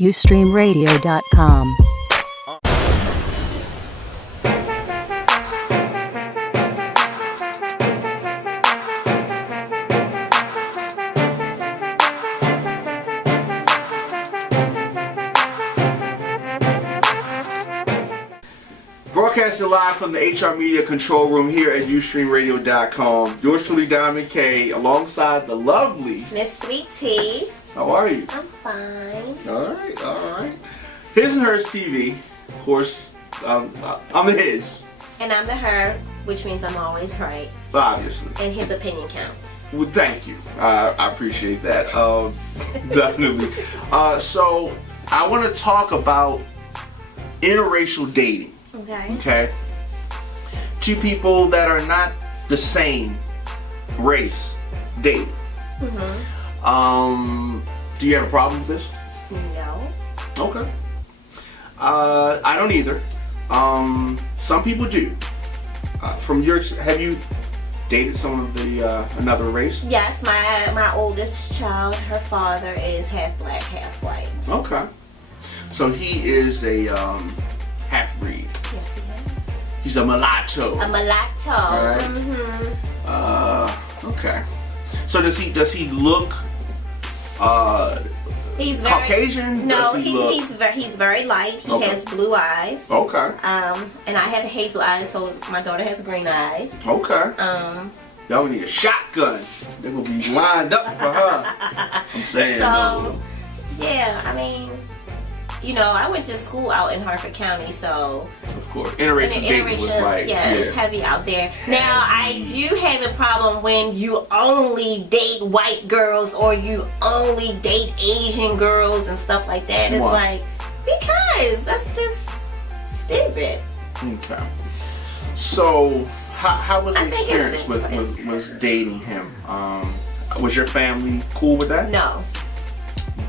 HH-013. Broadcasting live from the HR Media Control Room here at UstreamRadio.com. Yours truly, Diamond K, alongside the lovely Miss Sweet Tea. How are you? I'm fine. All right. His and Hers TV. Of course, I'm the his. And I'm the her, which means I'm always right. Obviously. And his opinion counts. Well, thank you. I appreciate that. Definitely. So, I want to talk about interracial dating. Okay. Two people that are not the same race dating. Do you have a problem with this? No. Okay. I don't either. Some people do. From your, have you dated someone of the another race? Yes, my oldest child, her father is half black, half white. Okay. So he is a half breed. Yes, he is. He's a mulatto. A mulatto. Right. Okay. So does he look He's very Caucasian? No, Does he look... he's very light. He has blue eyes. Okay. And I have hazel eyes, so my daughter has green eyes. Okay. Y'all need a shotgun. They're gonna be lined up for her. I'm saying. So, yeah, I mean, you know, I went to school out in Harford County, so of course, interracial dating was like, it's heavy out there. Now, I do have a problem when you only date white girls or you only date Asian girls and stuff like that. It's like, because that's just stupid. Okay. So, how was the experience with dating him? Was your family cool with that? No.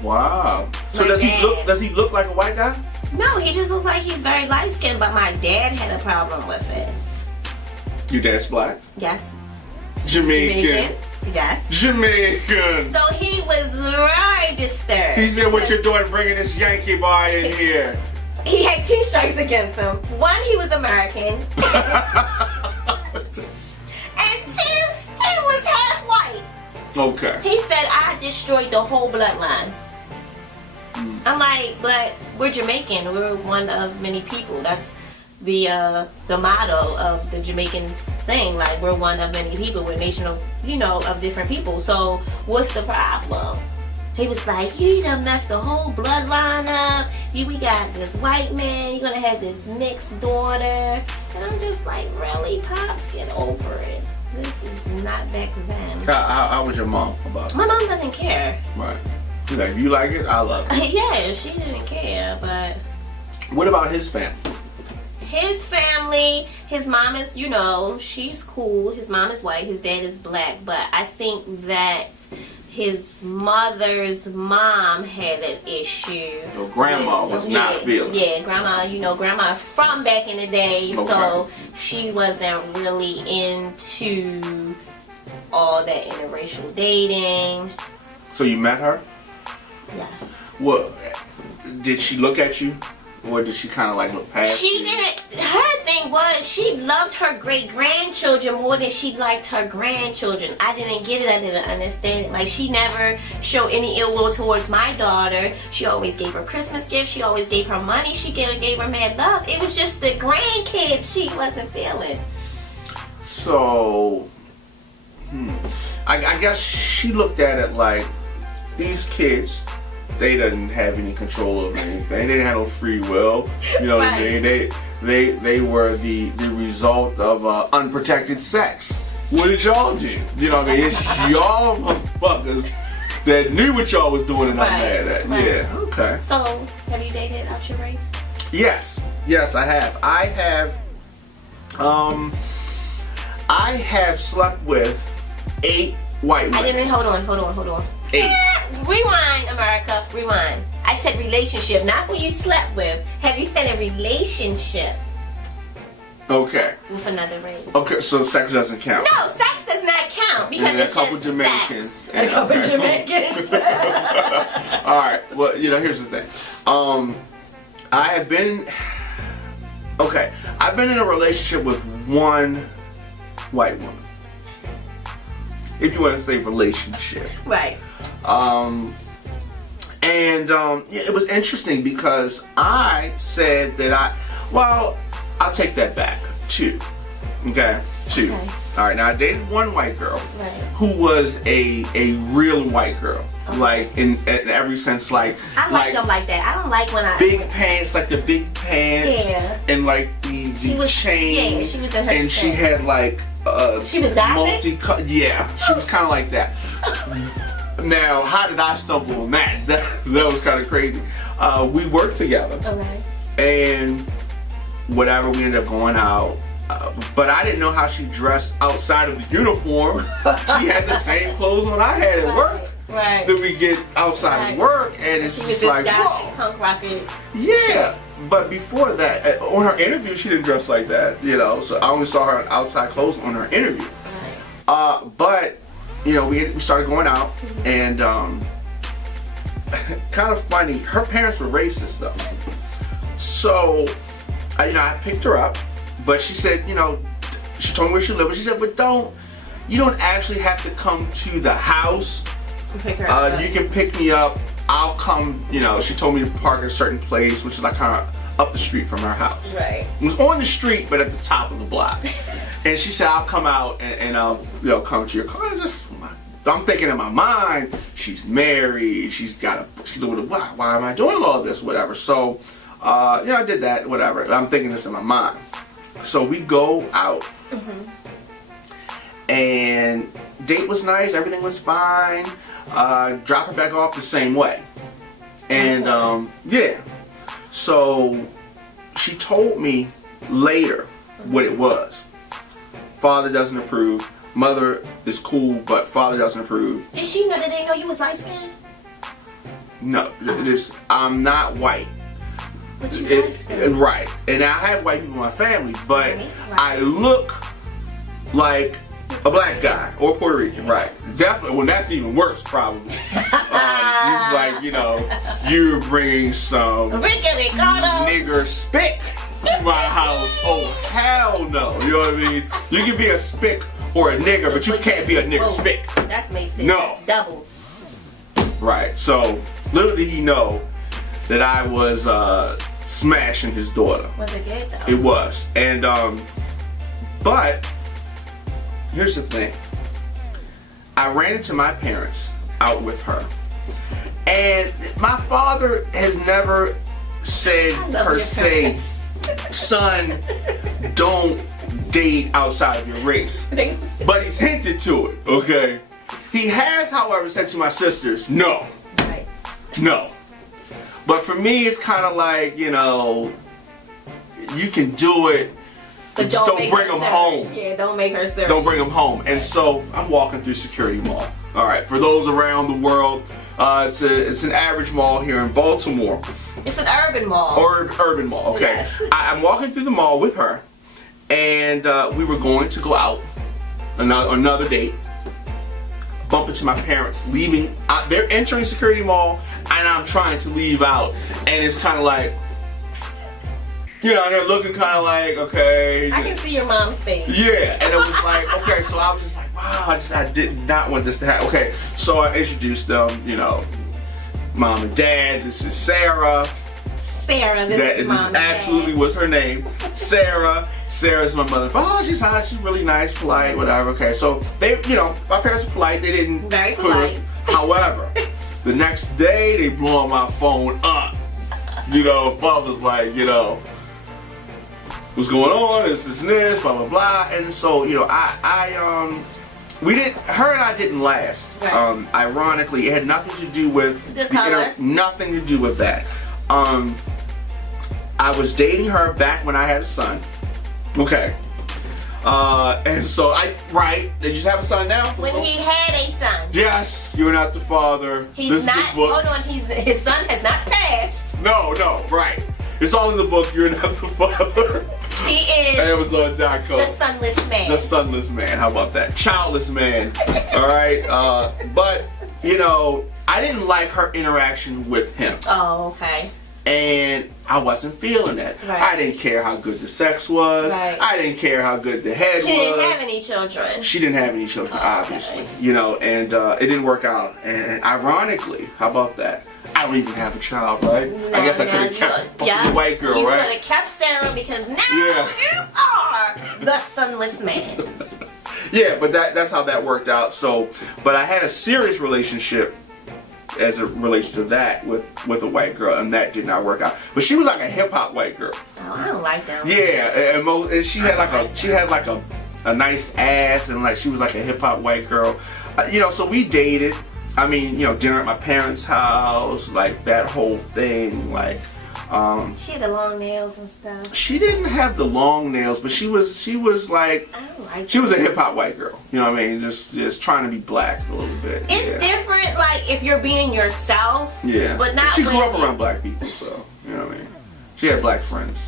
Wow. So does he look like a white guy? No, he just looks like he's very light skinned, but my dad had a problem with it. Your dad's black? Yes. Jamaican. Yes. Jamaican. So he was very disturbed. He said, "What you doing bringing this Yankee boy in here?" He had 2 strikes against him. 1, he was American. And 2, he was half white. Okay. He said, "I destroyed the whole bloodline." I'm like, but we're Jamaican. We're one of many people. That's the motto of the Jamaican thing. Like, we're one of many people. We're a nation of, of different people. So what's the problem? He was like, "You done messed the whole bloodline up. We got this white man. You're gonna have this mixed daughter." And I'm just like, really, Pops? Get over it. This is not back then. How was your mom about it? My mom doesn't care. Right. She's like, you like it? I love it. Yeah, she didn't care, but... What about his family? His family, his mom is, she's cool. His mom is white, his dad is black, but I think that his mother's mom had an issue. So grandma was not feeling. Yeah, grandma's from back in the day, so she wasn't really into all that interracial dating. So you met her? Yes. What? Did she look at you? Or did she kind of like look past you? She didn't. Her thing was she loved her great-grandchildren more than she liked her grandchildren. I didn't get it. I didn't understand it. Like, she never showed any ill will towards my daughter. She always gave her Christmas gifts. She always gave her money. She gave her mad love. It was just the grandkids she wasn't feeling. So, I guess she looked at it like, these kids, they didn't have any control over anything. They didn't have no free will. You know what I mean? They were the result of unprotected sex. What did y'all do? You know what I mean? It's y'all motherfuckers that knew what y'all was doing and I'm mad at. Right. Yeah, okay. So, have you dated out your race? Yes, I have. I have slept with 8 white women. Hold on. 8. Rewind, America. Rewind. I said relationship, not who you slept with. Have you had a relationship? Okay. With another race. Okay, so sex doesn't count. No, sex does not count because and it's a couple just Jamaicans. Sex. A couple Jamaicans. All right. Well, here's the thing. I've been in a relationship with one white woman. If you want to say relationship. Right. It was interesting because I said that I'll take that back. Two. Okay? Two. Okay. All right, now I dated one white girl Right. who was a real white girl. Okay. Like in every sense, like I like them like that. I don't like when I big pants, like the big pants, Yeah. and like the chain. Yeah, she was in her and she thing. had like She was gothic? yeah, she was kind of like that. Now, how did I stumble on that? That was kind of crazy. We worked together, Okay. and whatever, we ended up going out. But I didn't know how she dressed outside of the uniform. She had the same clothes when I had at work. Right. Then we get outside of work, and it's She was just this like, guy, whoa. punk rocker. Yeah. But before that, on her interview, she didn't dress like that, So I only saw her in outside clothes on her interview. Right. But we started going out, and kind of funny. Her parents were racist though, so I picked her up, but she said, she told me where she lived. But she said, but you don't actually have to come to the house. Pick her up. You can pick me up. I'll come. She told me to park at a certain place, which is like kind of up the street from her house. Right. It was on the street, but at the top of the block. And she said, I'll come out and I'll come to your car. I'm thinking in my mind, she's married, she's doing why am I doing all this, whatever. So, I did that, whatever. I'm thinking this in my mind. So we go out, and date was nice, everything was fine. Drop her back off the same way. And, yeah. So, she told me later what it was. Father doesn't approve. Mother is cool, but father doesn't approve. Did she know that they know you was light skinned? No, I'm not white. But you light skinned. Right. And I have white people in my family, but Right. I look like a black guy or Puerto Rican, right? Definitely. Well, that's even worse, probably. It's like, you're bringing some nigger spick to my house. Oh, hell no. You know what I mean? You can be a spick or a nigger, but you can't be a nigger spick. That's makes sense. No. That's double. Right. So, little did he know that I was smashing his daughter. Was it good though? It was. And, but, here's the thing. I ran into my parents out with her. And my father has never said per se, son, don't date outside of your race. But he's hinted to it, okay? He has, however, said to my sisters, no. Right. No. But for me, it's kind of like, you can do it, but just don't bring them home. Yeah, don't make her serious. Don't bring them home. And so I'm walking through Security Mall. All right, for those around the world, it's an average mall here in Baltimore. It's an urban mall. Or urban mall, okay. Yes. I'm walking through the mall with her, and we were going to go out, another date. Bump into my parents, leaving. They're entering Security Mall, and I'm trying to leave out. And it's kind of like, and they're looking kind of like, okay. I can see your mom's face. Yeah, and it was like, okay, so I was just like, wow, I did not want this to happen. Okay, so I introduced them, mom and dad, this is Sarah. Sarah, this absolutely was her name. Sarah's my mother. Oh, she's hot, she's really nice, polite, whatever. Okay, so they, my parents were polite, they didn't. Very polite. However, the next day they blew on my phone up. Father's like, what's going on? This and this, blah blah blah. And so, her and I didn't last. Right. Ironically, it had nothing to do with the color. Nothing to do with that. I was dating her back when I had a son. Okay. And so they just have a son now? When he had a son. Yes, you're not the father. He's not, hold on, his son has not passed. No, right. It's all in the book, you're not the father. He is Amazon.com. the sunless man. The sunless man. How about that? Childless man. All right. But you know, I didn't like her interaction with him. Oh, okay. And I wasn't feeling that. Right. I didn't care how good the sex was. Right. I didn't care how good the head was. She didn't have any children. She didn't have any children, Okay. obviously. You know, and it didn't work out. And ironically, how about that? I don't even have a child, right? No, I guess I could have kept the white girl, you right? could have kept Sarah because now Yeah. you are the sunless man. Yeah, but that's how that worked out. So, but I had a serious relationship as it relates to that with a white girl, and that did not work out. But she was like a hip hop white girl. Oh, I don't like that one. Yeah, and she had like a nice ass, and like she was like a hip hop white girl. You know, so we dated. I mean, you know, dinner at my parents' house, like that whole thing, like. She had the long nails and stuff. She didn't have the long nails, but she was like. I don't like She was a hip hop white girl. You know what I mean? Just trying to be black a little bit. It's yeah. different, like if you're being yourself. Yeah. But not. She grew when up around black people, so you know what I mean. She had black friends.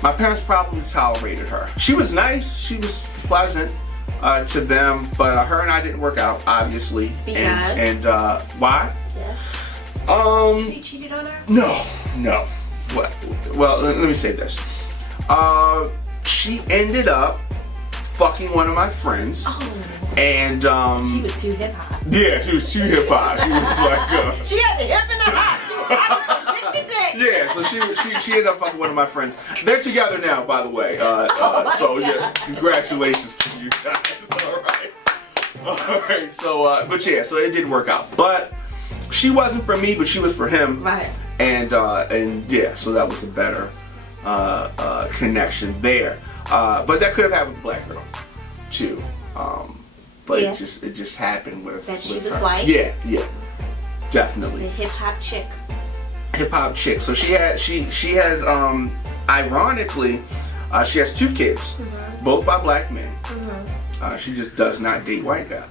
My parents probably tolerated her. She was nice. She was pleasant to them, but her and I didn't work out, obviously. Because? And why? Yes. You cheated on her? No. Well, let me say this. She ended up fucking one of my friends. Oh. And She was too hip hop. yeah, she was too hip hop. She was like She had the hip and the hop. She was addicted to that. yeah, so she ended up fucking one of my friends. They're together now, by the way. So yeah, congratulations to you guys. All right. So but yeah, so it didn't work out. But she wasn't for me, but she was for him. Right. And yeah, so that was a better connection there. But that could have happened with the black girl too. But Yeah. it just happened with That she with was her. white? Yeah, definitely. The hip hop chick. Hip hop chick. So she has ironically she has 2 kids, both by black men. She just does not date white guys.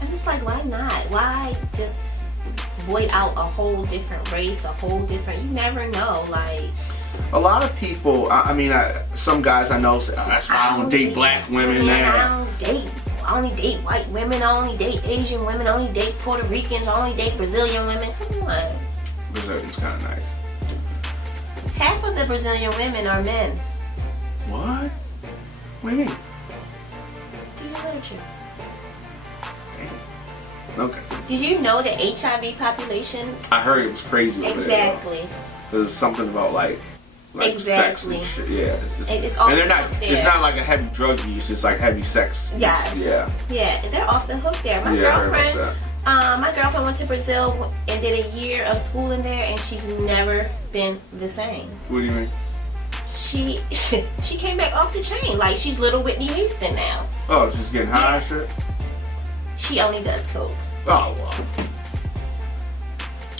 And it's like, why not? Why just void out a whole different race, a whole different? You never know. Like, A lot of people, I mean, some guys I know say, oh, that's why I don't date black women now. I only date white women. I only date Asian women. I only date Puerto Ricans. I only date Brazilian women. Come on. Brazilian's kind of nice. Half of the Brazilian women are men. What? What do you mean? Do your literature. Okay. Did you know the HIV population? I heard it was crazy over Exactly. there. There's something about like sex and Exactly. shit. Yeah. It's just, It's all and they're not. up there. It's not like a heavy drug use. It's like heavy sex. use. Yes. Yeah. Yeah, they're off the hook there. My Yeah, I heard about girlfriend, my girlfriend went to Brazil and did a year of school in there, and she's never been the same. What do you mean? She came back off the chain. Like, she's little Whitney Houston now. Oh, she's getting high and shit. She only does coke. Oh well.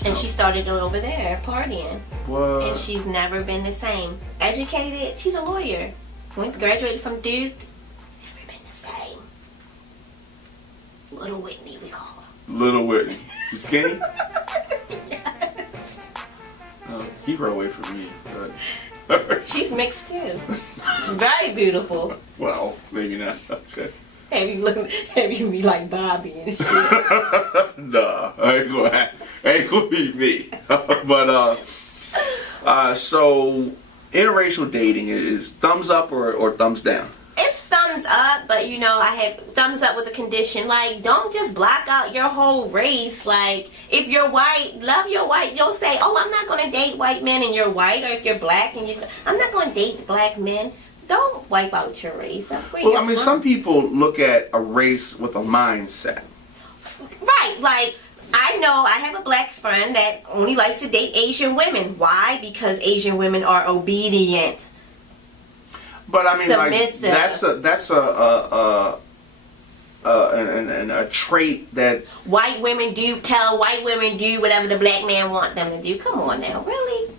And she started over there partying. What? And she's never been the same. Educated, she's a lawyer. Graduated from Duke. Never been the same. Little Whitney, we call her. Little Whitney. You skinny? Yes. Keep her away from me. She's mixed too. Very beautiful. Well, maybe not. Okay. Have you be like Bobby and shit. Nah, ain't gonna be me. But so interracial dating is thumbs up or thumbs down? It's thumbs up, but I have thumbs up with a condition. Like, don't just block out your whole race. Like, if you're white, love your white. Don't say, oh, I'm not gonna date white men and you're white, or if you're black and I'm not gonna date black men. Don't wipe out your race. That's where you're from. Some people look at a race with a mindset. Right, like, I know I have a black friend that only likes to date Asian women. Why? Because Asian women are obedient. But I mean, submissive. like, that's a trait that White women do whatever the black man want them to do. Come on now, really?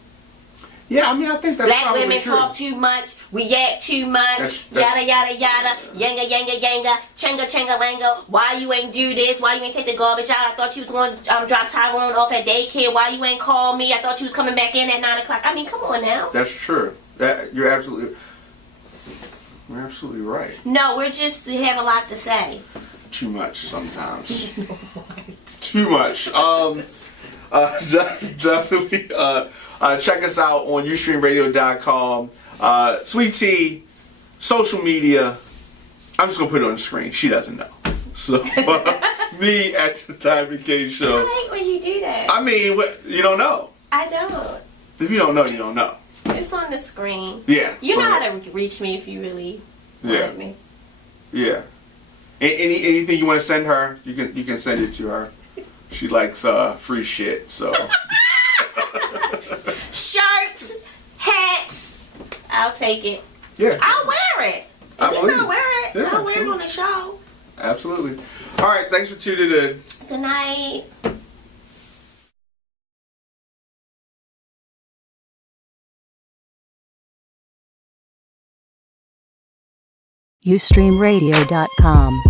yeah, I mean, I think that's Black probably women true. talk too much, react too much, That's- yada yada yada, yanga yanga yanga, changa changa langa. Why you ain't do this? Why you ain't take the garbage out? I thought you was going to drop Tyrone off at daycare. Why you ain't call me? I thought you was coming back in at 9 o'clock. I mean, come on now. That's true. You're absolutely right. No, we have a lot to say. Too much sometimes. You know what? Too much. Definitely check us out on ustreamradio.com. Sweet Tea, social media. I'm just gonna put it on the screen. She doesn't know. So me at the Time and K Show. I hate when you do that. I mean, you don't know. I don't. If you don't know, you don't know. It's on the screen. Yeah. You know how to reach me if you really want me. Yeah. Anything you want to send her, you can send it to her. She likes free shit, so. Shirts, hats. I'll take it. Yeah. I'll wear it. If I'll wear it. Yeah, I'll wear it on the show. Absolutely. All right. Thanks for tuning in. Good night. ustreamradio.com